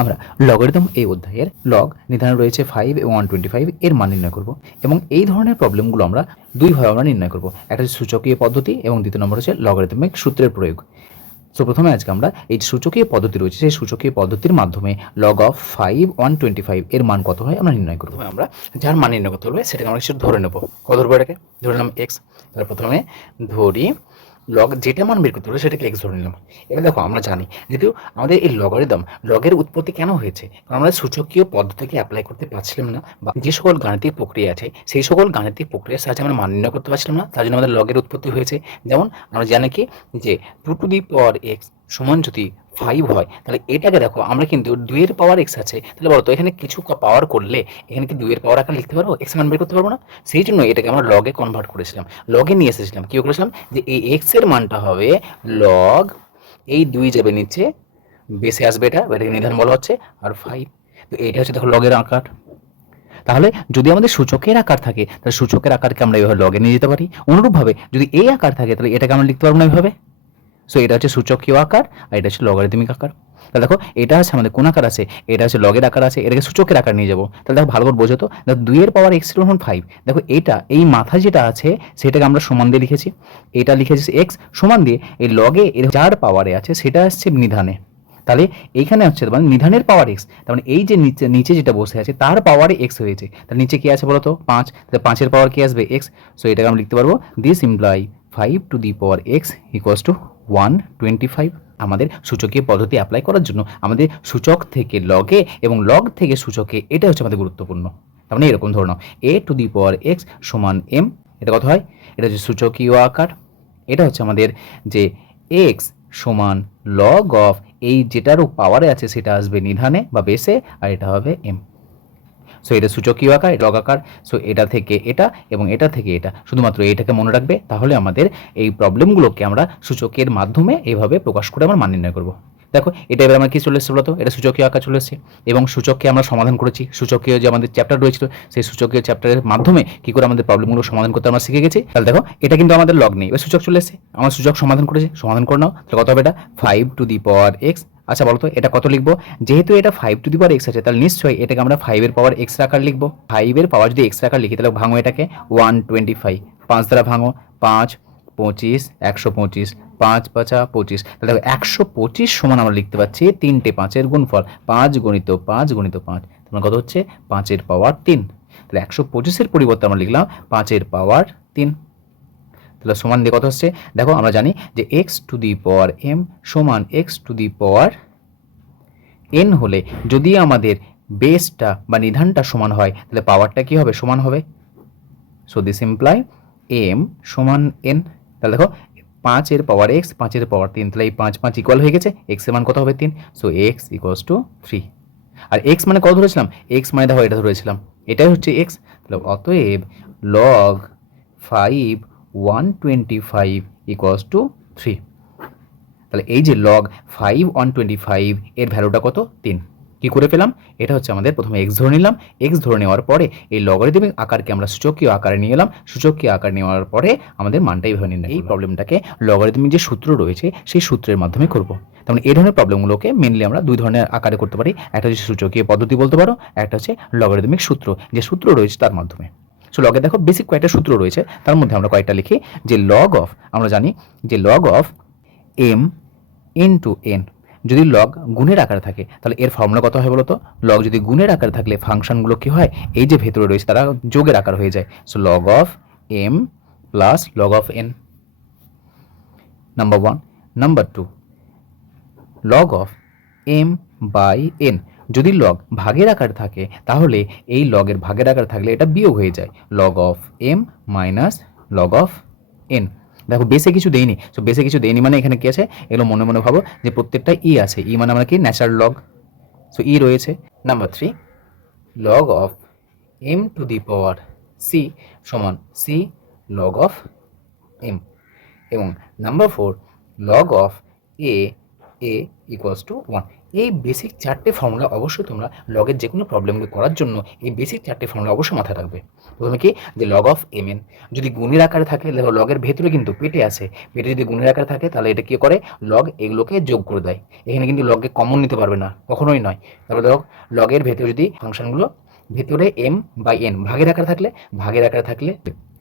আমরা লগারিদম এই অধ্যায়ের লগ নির্ধারণ রয়েছে ফাইভ এবং ওয়ান টোয়েন্টি ফাইভ এর মান নির্ণয় করব এবং এই ধরনের প্রবলেমগুলো আমরা দুইভাবে আমরা নির্ণয় করব। একটা হচ্ছে সূচকীয় পদ্ধতি এবং দ্বিতীয় নম্বর হচ্ছে লগারিদমিক সূত্রের প্রয়োগ। সো প্রথমে আজকে আমরা এই সূচকীয় পদ্ধতি রয়েছে, সেই সূচকীয় পদ্ধতির মাধ্যমে log of five one twenty five এর মান কত হয় আমরা নির্ণয় করব। আমরা যার মান নির্ণয় করতে হবে সেটাকে আমরা কিছু ধরে নেব। কত ধরবো এটাকে? ধরে নিলাম এক্স তাহলে প্রথমে ধরি লগ যেটা মান বের করতে হবে সেটাকে এক্স ধরে নিলাম। এবার দেখো, আমরা জানি যেহেতু আমাদের এই লগারিদম লগের উৎপত্তি কেন হয়েছে, কারণ আমরা সূচকীয় পদ্ধতিকে অ্যাপ্লাই করতে পারছিলাম না, বা যে সকল গাণিতিক প্রক্রিয়া আছে, সেই সকল গাণিতিক প্রক্রিয়ার সাহায্যে আমরা মান নির্ণয় করতে পারছিলাম না, তার জন্য আমাদের লগের উৎপত্তি হয়েছে। যেমন আমরা জানি কি যে two to the power x সমান যদি ফাইভ হয়, তাহলে এটাকে দেখো, আমরা কিন্তু দুইয়ের পাওয়ার এক্স আছে। তাহলে বলো তো, এখানে কিছু পাওয়ার করলে এখানে কি দুইয়ের পাওয়ার আকার লিখতে পারব? এক্স মান বের করতে পারব না? সেই জন্য এটাকে আমরা লগে কনভার্ট করেছিলাম। লগে নিয়ে এসেছিলাম। কী করেছিলাম? যে এই এক্সের মানটা হবে লগ এই দুই যাবে নিচে বেসে আসবে এটা, এটাকে নির্ধারণ বলা হচ্ছে, আর ফাইভ তো এইটা হচ্ছে দেখো লগের আকার। তাহলে যদি আমাদের সূচকের আকার থাকে, তাহলে সূচকের আকারকে আমরা এইভাবে লগে নিয়ে যেতে পারি। অনুরূপভাবে যদি এই আকার থাকে, তাহলে এটাকে আমরা লিখতে পারব না এইভাবে সো এটা হচ্ছে সূচকীয় আকার আর এটা হচ্ছে লগারিদমিক আকার। তাহলে দেখো, এটা হচ্ছে আমাদের কোন আকার আছে? এটা হচ্ছে লগের আকার আছে, এটাকে সূচকের আকার নিয়ে যাব। তাহলে দেখো, ভালো করে বোঝো তো। দেখো দুইয়ের পাওয়ার এক্স যখন ফাইভ দেখো, এটা, এই মাথা যেটা আছে, সেটাকে আমরা সমান দিয়ে লিখেছি। এটা লিখেছি এক্স সমান দিয়ে, এই লগে এর যার পাওয়ারে আছে, সেটা আসছে নিধানে। তাহলে এইখানে হচ্ছে মানে নিধানের পাওয়ার এক্স তার মানে এই যে নিচে নিচে যেটা বসে আছে, তার পাওয়ারে এক্স হয়েছে। তাহলে নিচে কী আছে বলো তো পাঁচ। তাহলে পাঁচের পাওয়ার কী আসবে? এক্স সো এটাকে আমরা লিখতে পারব this imply five to the power x equals to one twenty five আমাদের সূচকীয় পদ্ধতি অ্যাপ্লাই করার জন্য আমাদের সূচক থেকে লগে এবং লগ থেকে সূচকে এটা হচ্ছে আমাদের গুরুত্বপূর্ণ। তার মানে এরকম ধরনের a to the power x সমান এম এটা কত হয়? এটা হচ্ছে সূচকীয় আকার, এটা হচ্ছে আমাদের যে এক্স সমান লগ অফ এই যেটারও পাওয়ারে আছে সেটা আসবে নিধানে বা বেসে আর এটা হবে এম সো এটা সূচকীয় আকার লগ আকার সো এটা থেকে এটা এবং এটা থেকে এটা। শুধুমাত্র এইটাকে মনে রাখবে, তাহলে আমাদের এই প্রবলেমগুলোকে আমরা সূচকের মাধ্যমে এইভাবে প্রকাশ করে আমরা মান নির্ণয় করব। দেখো, এটা এবার আমার কি চলে এসেছে বলতো এটা সূচকীয় আকার চলে এসেছে এবং সূচককে আমরা সমাধান করেছি। সূচকীয় যে আমাদের চ্যাপ্টার রয়েছিল, সেই সূচকীয় চ্যাপ্টারের মাধ্যমে কি করে আমাদের প্রবলেমগুলো সমাধান করতে আমরা শিখে গেছি। তাহলে দেখো, এটা কিন্তু আমাদের লগ নেই। এবার সূচক চলে এসেছে। আমার সূচক সমাধান করেছে। সমাধান করে নাও। তাহলে কত হবে এটা? Five to the power x আচ্ছা বলতো এটা কত লিখব? যেহেতু এটা five to the power x আছে, তাহলে নিশ্চয়ই এটাকে আমরা ফাইভের পাওয়ার এক্স আকার লিখব। ফাইভের পাওয়ার যদি এক্স আকার লিখি, তাহলে ভাঙো এটাকে। ওয়ান টোয়েন্টি ফাইভ পাঁচ দ্বারা ভাঙো, পাঁচ, পঁচিশ, একশো পঁচিশ, পাঁচ পাঁচা পঁচিশ। তাহলে একশো পঁচিশ সমান আমরা লিখতে পাচ্ছি তিনটে পাঁচের গুণফল। পাঁচ গণিত পাঁচ গণিত পাঁচ তোমার কত হচ্ছে? পাঁচের পাওয়ার তিন। তাহলে একশো পঁচিশের পরিবর্তে আমরা লিখলাম পাঁচের পাওয়ার তিন। তাহলে সমান দিয়ে কত হচ্ছে? দেখো, আমরা জানি যে x to the power m সমান x to the power n হলে যদি আমাদের বেসটা বা নিধানটা সমান হয়, তাহলে পাওয়ারটা কি হবে? সমান হবে। সো দিস ইমপ্লাই এম সমান এন তাহলে দেখো পাঁচের পাওয়ার এক্স পাঁচের পাওয়ার তিন, তাহলে এই পাঁচ পাঁচ ইকুয়াল হয়ে গেছে। এক্সের মান কত হবে? তিন। So x equals to three R x মানে কত ধরেছিলাম? এক্স মানে দেখো, এটা ধরেছিলাম। এটাই হচ্ছে এক্স তাহলে অতএব log five one twenty five equals to three তাহলে এই যে log five one twenty five এর ভ্যালুটা কত? তিন। কি করে পেলাম? এটা হচ্ছে আমাদের প্রথমে এক্স ধরে নিলাম। এক্স ধরে নেওয়ার পরে এই লগারিদমিক আকারকে আমরা সূচকীয় আকারে নিয়ে এলাম। সূচকীয় আকার নেওয়ার পরে আমাদের মানটা এইভাবে নির্ণয় এই প্রবলেমটাকে লগারিদমিক যে সূত্র রয়েছে সেই সূত্রের মাধ্যমে করব। তেমন এই ধরনের প্রবলেমগুলোকে মেনলি আমরা দুই ধরনের আকারে করতে পারি। একটা হচ্ছে সূচকীয় পদ্ধতি বলতে পারো একটা হচ্ছে লগারিদমিক সূত্র। যে সূত্র রয়েছে তার মাধ্যমে। সো লগে দেখো বেসিক কয়েকটা সূত্র রয়েছে। তার মধ্যে আমরা কয়েকটা লিখি। যে লগ অফ আমরা জানি যে log of m into n যদি লগ গুণের আকারে থাকে, তাহলে এর ফর্মুলা কত হয় বলতো? লগ যদি গুণের আকারে থাকলে ফাংশনগুলো কি হয়? এই যে ভেতরে রয়েছে, তারা যোগের আকার হয়ে যায়। So log of m plus log of n number one number two log of m by n যদি লগ ভাগের আকার থাকে, তাহলে এই লগের ভাগের আকার থাকলে এটা বিয়োগ হয়ে যায়। Log of m minus log of n দেখো বেসে কিছু দেয়নি সো বেসে কিছু দেয়নি মানে এখানে কি আছে? এগুলো মনে মনে ভাবো যে প্রত্যেকটা ই আছে। ই মানে আমরা কি? ন্যাচারাল লগ সো ই রয়েছে। Number three log of m to the power c সমান সি লগ অফ এম এবং number four log of a a equals to one এই বেসিক চারটে ফর্মুলা অবশ্যই তোমরা লগের যে কোনো প্রবলেমগুলো করার জন্য এই বেসিক চারটে ফর্মুলা অবশ্যই মাথায় রাখবে। প্রথমে কি? যে লগ অফ এম এন যদি গুণের আকারে থাকে লগের ভেতরে কিন্তু পেটে আছে। পেটে যদি গুণের আকারে থাকে, তাহলে এটা কী করে? লগ এগুলোকে যোগ করে দেয়। এখানে কিন্তু লগকে কমন নিতে পারবে না, কখনোই নয়। তারপরে দেখো লগের ভেতরে যদি ফাংশনগুলো ভেতরে এম বাই এন ভাগের আকারে থাকলে ভাগের আকারে থাকলে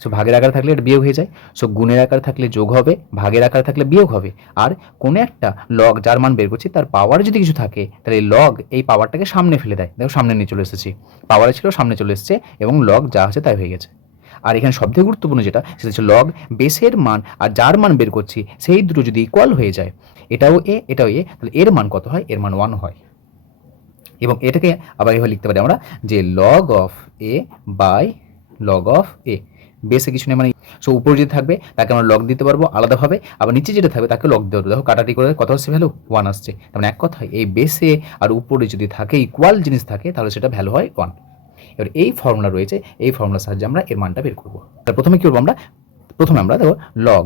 সো ভাগের আকার থাকলে এটা বিয়োগ হয়ে যায়। সো গুণের আকার থাকলে যোগ হবে, ভাগের আকারে থাকলে বিয়োগ হবে। আর কোনো একটা লগ যার মান বের করছি, তার পাওয়ার যদি কিছু থাকে, তাহলে লগ এই পাওয়ারটাকে সামনে ফেলে দেয়। দেখো, সামনে নিয়ে চলে এসেছি। পাওয়ারে ছিল, সামনে চলে এসেছে, এবং লগ যা আছে তাই হয়ে গেছে। আর এখানে সবথেকে গুরুত্বপূর্ণ যেটা, সেটা হচ্ছে লগ বেসের মান আর যার মান বের করছি, সেই দুটো যদি ইকুয়াল হয়ে যায়, এটাও এ এটাও এ তাহলে এর মান কত হয়? এর মান ওয়ান হয়। এবং এটাকে আবার এভাবে লিখতে পারি আমরা যে log of a by log of a বেসে কিছু নেই মানে সো উপরে যদি থাকবে, তাকে আমরা লগ দিতে পারব আলাদাভাবে, আবার নিচে যেটা থাকবে তাকে লগ দিতে দেখো কাটাটি করে কত হচ্ছে ভ্যালু ওয়ান আসছে। তার মানে এক কথায়, এই বেসে আর উপরে যদি থাকে ইকুয়াল জিনিস থাকে, তাহলে সেটা ভ্যালু হয় ওয়ান এবার এই ফর্মুলা রয়েছে, এই ফর্মুলার সাহায্যে আমরা এর মানটা বের করব। তার প্রথমে কী করব আমরা? প্রথমে আমরা দেখো লগ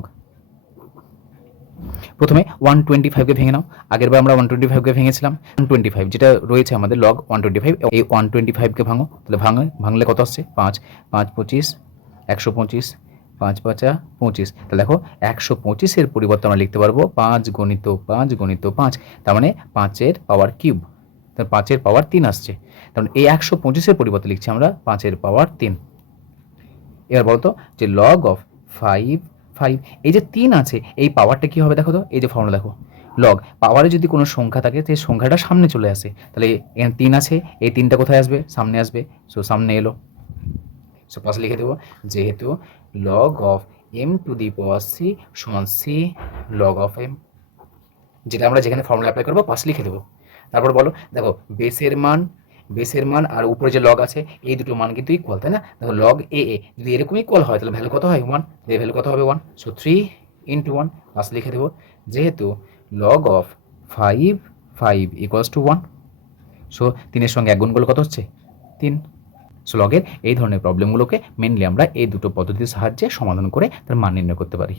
প্রথমে ওয়ান টোয়েন্টি ফাইভকে ভেঙে নাও। আগের বার আমরা ওয়ান টোয়েন্টি ফাইভকে ভেঙেছিলাম। ওয়ান টোয়েন্টি ফাইভ যেটা রয়েছে আমাদের লগ ওয়ান টোয়েন্টি ফাইভ এই ওয়ান টোয়েন্টি ফাইভকে ভাঙো। তাহলে ভাঙে ভাঙলে কত আসছে? পাঁচ পাঁচ পঁচিশ, একশো পঁচিশ, পাঁচ পাঁচা পঁচিশ। তাহলে দেখো, একশো পঁচিশের পরিবর্তে আমরা লিখতে পারব পাঁচ গণিত পাঁচ গণিত পাঁচ। তার মানে পাঁচের পাওয়ার কিউব তার পাঁচের পাওয়ার তিন আসছে। তার মানে এই একশো পঁচিশের পরিবর্তে লিখছি আমরা পাঁচের পাওয়ার তিন। এবার বলতো যে লগ অফ ফাইভ ফাইভ এই যে তিন আছে, এই পাওয়ারটা কী হবে দেখো তো? এই যে ফর্মুলা দেখো। লগ পাওয়ারে যদি কোনো সংখ্যা থাকে, সেই সংখ্যাটা সামনে চলে আসে। তাহলে তিন আছে, এই তিনটা কোথায় আসবে? সামনে আসবে। সো সামনে এলো। সো পাশে লিখে দেবো। যেহেতু log of m to the power c সমান সি লগ অফ এম যেটা আমরা যেখানে ফর্মুলা অ্যাপ্লাই করব পাশে লিখে দেবো। তারপর বলো, দেখো বেসের মান বেসের মান আর উপরে যে লগ আছে, এই দুটো মান কিন্তু ইকুয়াল তাই না? দেখো লগ এ এ যদি এরকম ইকুয়াল হয়, তাহলে ভ্যালু কত হয়? ওয়ান যে ভ্যালু কত হবে? One so three into one পাশে লিখে দেবো। যেহেতু log of five five equals to one so তিনের সঙ্গে এক গুণ করলে কত হচ্ছে? তিন। সো লগের এই ধরনের প্রবলেমগুলোকে মেনলি আমরা এই দুটো পদ্ধতির সাহায্যে সমাধান করে তার মান নির্ণয় করতে পারি।